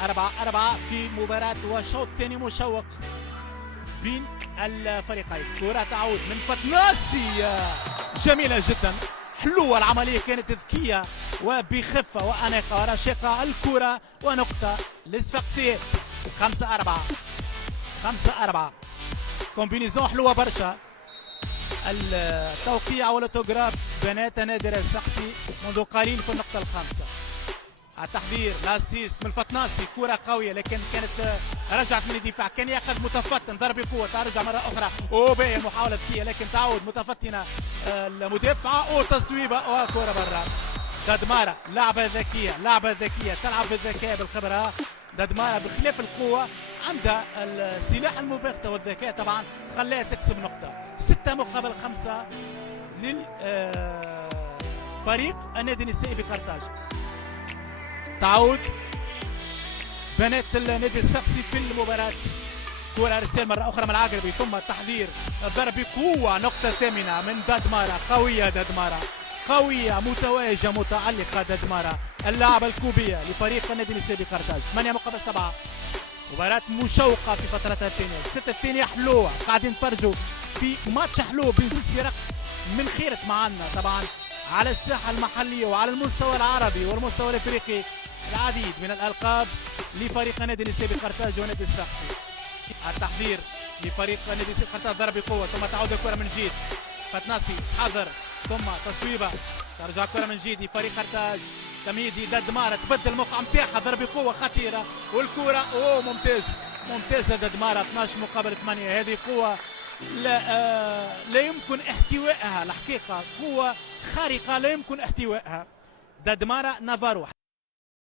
4-4 في مباراة وشوط ثاني مشوق بين الفريقين. كرة تعود من فتناسي جميلة جدا، حلوة العملية، كانت ذكية وبخفة وأناقة ورشاقة الكرة ونقطة للصفاقسي. 5-4 كومبينيزون حلوة برشا. التوقيع والاوتوغراف بنات نادر الصفاقسي منذ قليل في النقطة الخامسة. التحضير لاسيس من الفتناسي، كرة قوية لكن كانت رجعت من الدفاع، كان ياخذ متفتن ضرب بقوة، ترجع مرة أخرى وباهي محاولة ذكية لكن تعود متفتنة المدافعة وتصويبة وكرة برا. ددمارة لعبة ذكية تلعب بالذكاء بالخبرة. ددمارة بخلاف القوة عندها السلاح المباغتة والذكاء طبعا خلاها تكسب نقطة. 6 مقابل 5 للفريق النادي النسائي بقرطاج. تعود بنات النادي الصفاقسي في المباراة. كرة ارسال مرة أخرى من العقربي ثم التحضير ضرب بقوة. نقطة ثامنة من ددمارة، قوية ددمارة، قوية متوهجة متعلقة ددمارة، اللاعبة الكوبية لفريق النادي النسائي بقرطاج. 8 مقابل 7. مباراة مشوقة في فترتها الثانية. الست الثانية حلوة، قاعدين نتفرجوا في ماتش حلو بين زوج فرق من خيرة معنا طبعا على الساحة المحلية وعلى المستوى العربي والمستوى الافريقي. العديد من الألقاب لفريق النادي النسائي بقرطاج ونادي الصفاقسي. التحضير لفريق النادي النسائي بقرطاج ضرب بقوة ثم تعود الكرة من جديد. فتناسي حذر ثم تصويبة، ترجع الكرة من جديد لفريق قرطاج. تمهيدي ددمارة تبدل الموقع نتاعها، ضرب بقوة خطيرة والكرة ممتازة ددمارة. 12 مقابل 8. هذه قوة لا يمكن احتوائها، الحقيقة قوة خارقة لا يمكن احتوائها. ددمارة نافارو.